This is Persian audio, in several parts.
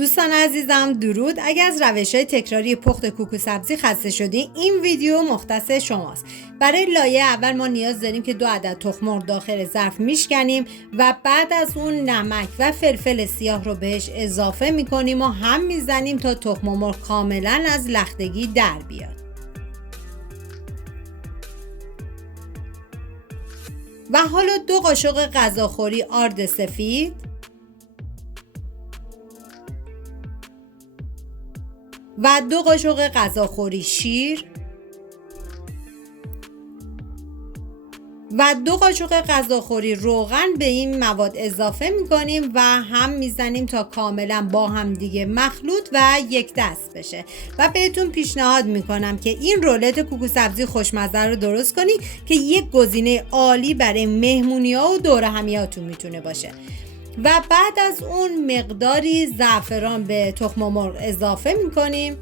دوستان عزیزم درود. اگر از روش‌های تکراری پخت کوکو سبزی خسته شدین این ویدیو مختص شماست. برای لایه اول ما نیاز داریم که 2 عدد تخم مرغ داخل ظرف میشکنیم و بعد از اون نمک و فلفل سیاه رو بهش اضافه میکنیم و هم میزنیم تا تخم مرغ کاملا از لختگی در بیاد. و حالا 2 قاشق غذاخوری آرد سفید و 2 قاشق غذاخوری شیر و 2 قاشق غذاخوری روغن به این مواد اضافه میکنیم و هم میزنیم تا کاملا با هم دیگه مخلوط و یک دست بشه. و بهتون پیشنهاد میکنم که این رولت کوکو سبزی خوشمزه رو درست کنید که یک گزینه عالی برای مهمونی‌ها و دور همیاتون میتونه باشه. و بعد از اون مقداری زعفران به تخم مرغ اضافه میکنیم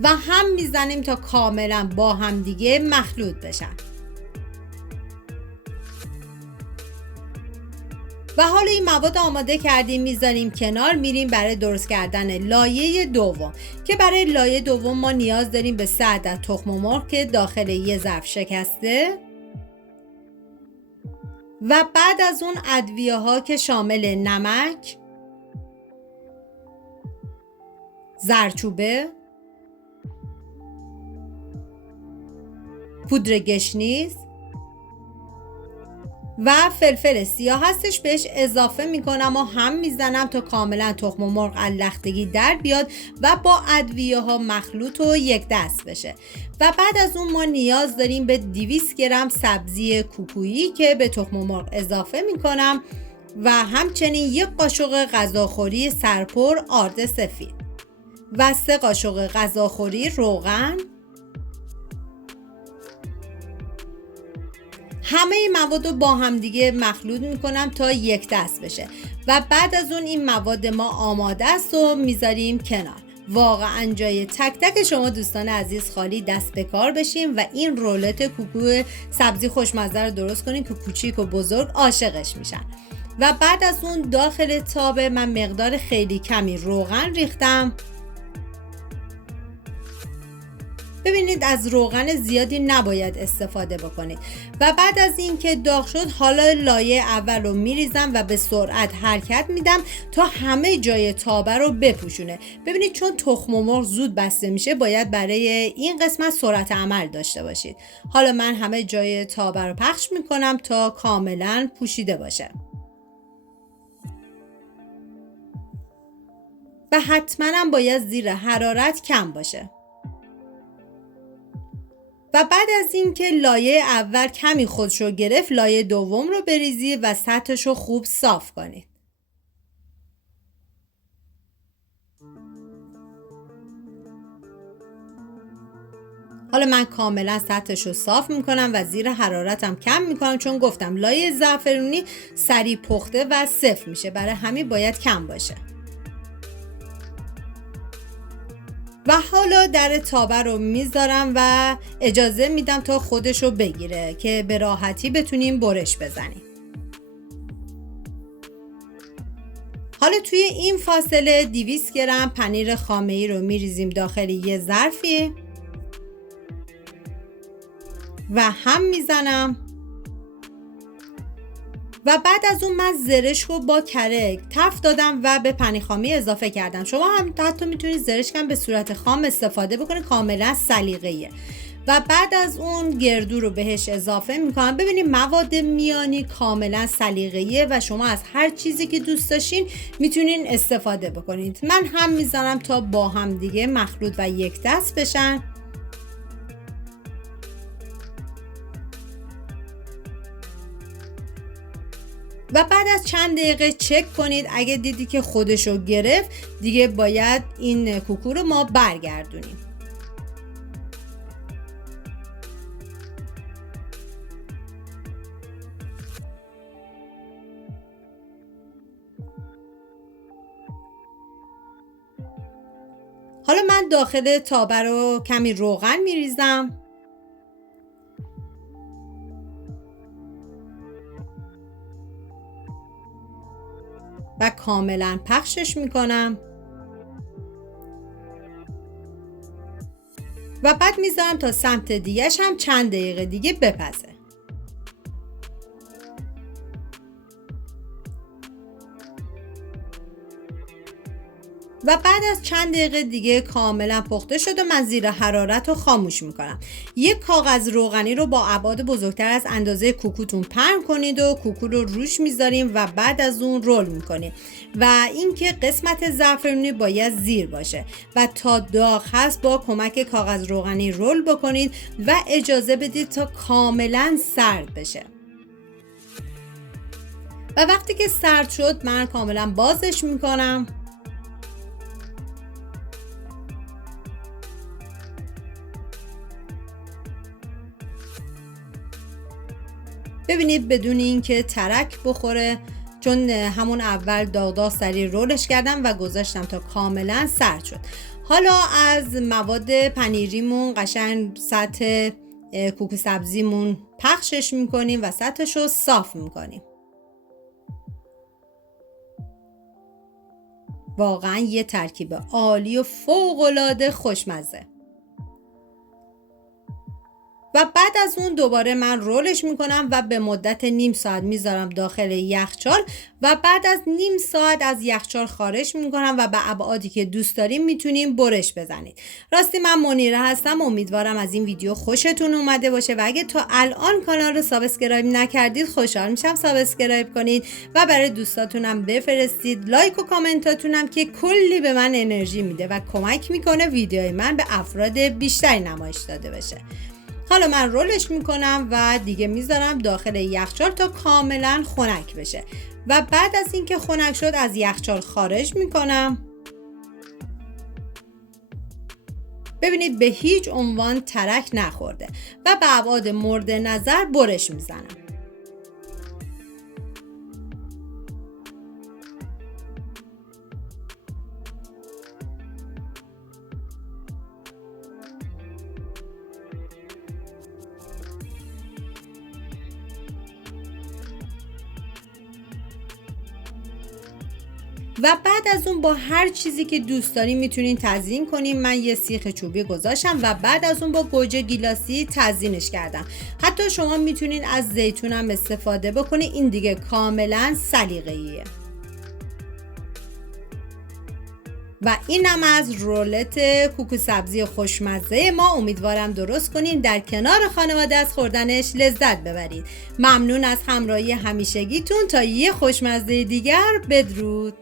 و هم میزنیم تا کاملا با هم دیگه مخلوط بشن. و حالا این مواد آماده کردیم میذاریم کنار، میریم برای درست کردن لایه دوم که برای لایه دوم ما نیاز داریم به 3 عدد تخم مرغ که داخل یه ظرف شکسته و بعد از اون ادویه ها که شامل نمک، زردچوبه، پودر گشنیز و فلفل سیاه هستش بهش اضافه میکنم و هم میزنم تا کاملا تخم مرغ از لختگی در بیاد و با ادویه ها مخلوط و یک دست بشه. و بعد از اون ما نیاز داریم به 200 گرم سبزی کوکویی که به تخم مرغ اضافه میکنم و همچنین 1 قاشق غذاخوری سرپر آرد سفید و 3 قاشق غذاخوری روغن. همه این مواد رو با هم دیگه مخلوط میکنم تا یک دست بشه و بعد از اون این مواد ما آماده است و میذاریم کنار. واقعا جای تک تک شما دوستان عزیز خالی، دست به کار بشیم و این رولت کوکو سبزی خوشمزه رو درست کنیم که کوچیک و بزرگ عاشقش میشن. و بعد از اون داخل تابه من مقدار خیلی کمی روغن ریختم. ببینید از روغن زیادی نباید استفاده بکنید. و بعد از اینکه داغ شد حالا لایه اول رو میریزم و به سرعت حرکت میدم تا همه جای تابه رو بپوشونه. ببینید چون تخم مرغ زود بسته میشه باید برای این قسمت سرعت عمل داشته باشید. حالا من همه جای تابه رو پخش میکنم تا کاملا پوشیده باشه. و حتما باید زیر حرارت کم باشه. و بعد از اینکه لایه اول کمی خودشو گرفت لایه دوم رو بریزید و سطحش رو خوب صاف کنید. حالا من کاملا سطحش رو صاف میکنم و زیر حرارتم کم میکنم چون گفتم لایه زعفرونی سریع پخته و سفت میشه، برای همین باید کم باشه. و حالا در تابه رو میذارم و اجازه میدم تا خودش رو بگیره که به راحتی بتونیم برش بزنیم. حالا توی این فاصله 200 گرم پنیر خامه‌ای رو میریزیم داخل یه ظرفی و هم میزنم. و بعد از اون من زرشک رو با کره تفت دادم و به پنیر خامی اضافه کردم. شما هم حتی میتونید زرشک هم به صورت خام استفاده بکنید، کاملا سلیقه‌ایه. و بعد از اون گردو رو بهش اضافه میکنم. ببینید مواد میانی کاملا سلیقه‌ایه و شما از هر چیزی که دوست داشتین میتونین استفاده بکنید. من هم میذارم تا با هم دیگه مخلوط و یک دست بشن. و بعد از چند دقیقه چک کنید، اگه دیدی که خودشو گرفت دیگه باید این کوکو رو ما برگردونیم. حالا من داخل تابه رو کمی روغن میریزم و کاملا پخشش میکنم و بعد میذارم تا سمت دیگه‌ش هم چند دقیقه دیگه بپزه. و بعد از چند دقیقه دیگه کاملا پخته شد و من زیر حرارت رو خاموش میکنم. یک کاغذ روغنی رو با ابعاد بزرگتر از اندازه کوکوتون پهن کنید و کوکو رو روش میذاریم و بعد از اون رول میکنیم و اینکه قسمت زعفرونی باید زیر باشه و تا داغ هست با کمک کاغذ روغنی رول بکنید و اجازه بدید تا کاملا سرد بشه. و وقتی که سرد شد من کاملا بازش میکنم. ببینید بدون اینکه ترک بخوره، چون همون اول داغ سریع رولش کردم و گذاشتم تا کاملا سرد شد. حالا از مواد پنیریمون قشنگ سطح کوکو سبزیمون پخشش میکنیم و سطحش رو صاف میکنیم. واقعا یه ترکیب عالی و فوق‌العاده خوشمزه. و بعد از اون دوباره من رولش میکنم و به مدت نیم ساعت میذارم داخل یخچال و بعد از نیم ساعت از یخچال خارج میکنم و به ابعادی که دوست داریم میتونیم برش بزنید. راستی من منیره هستم، امیدوارم از این ویدیو خوشتون اومده باشه و اگه تا الان کانال رو سابسکرایب نکردید خوشحال میشم سابسکرایب کنید و برای دوستاتونم بفرستید. لایک و کامنتاتونم که کلی به من انرژی میده و کمک میکنه ویدیوهای من به افراد بیشتری نمایش داده بشه. حالا من رولش میکنم و دیگه میذارم داخل یخچال تا کاملا خنک بشه و بعد از اینکه خنک شد از یخچال خارج میکنم. ببینید به هیچ عنوان ترک نخورده و به ابعاد مورد نظر برش میزنم. و بعد از اون با هر چیزی که دوست دارین میتونین تزیین کنین. من یه سیخ چوبی گذاشتم و بعد از اون با گوجه گیلاسی تزیینش کردم. حتی شما میتونین از زیتون هم استفاده بکنین، این دیگه کاملا سلیقه‌ایه. و اینم از رولت کوکو سبزی خوشمزه ما. امیدوارم درست کنین، در کنار خانواده از خوردنش لذت ببرید. ممنون از همراهی همیشگیتون. تا یه خوشمزه دیگر، بدرود.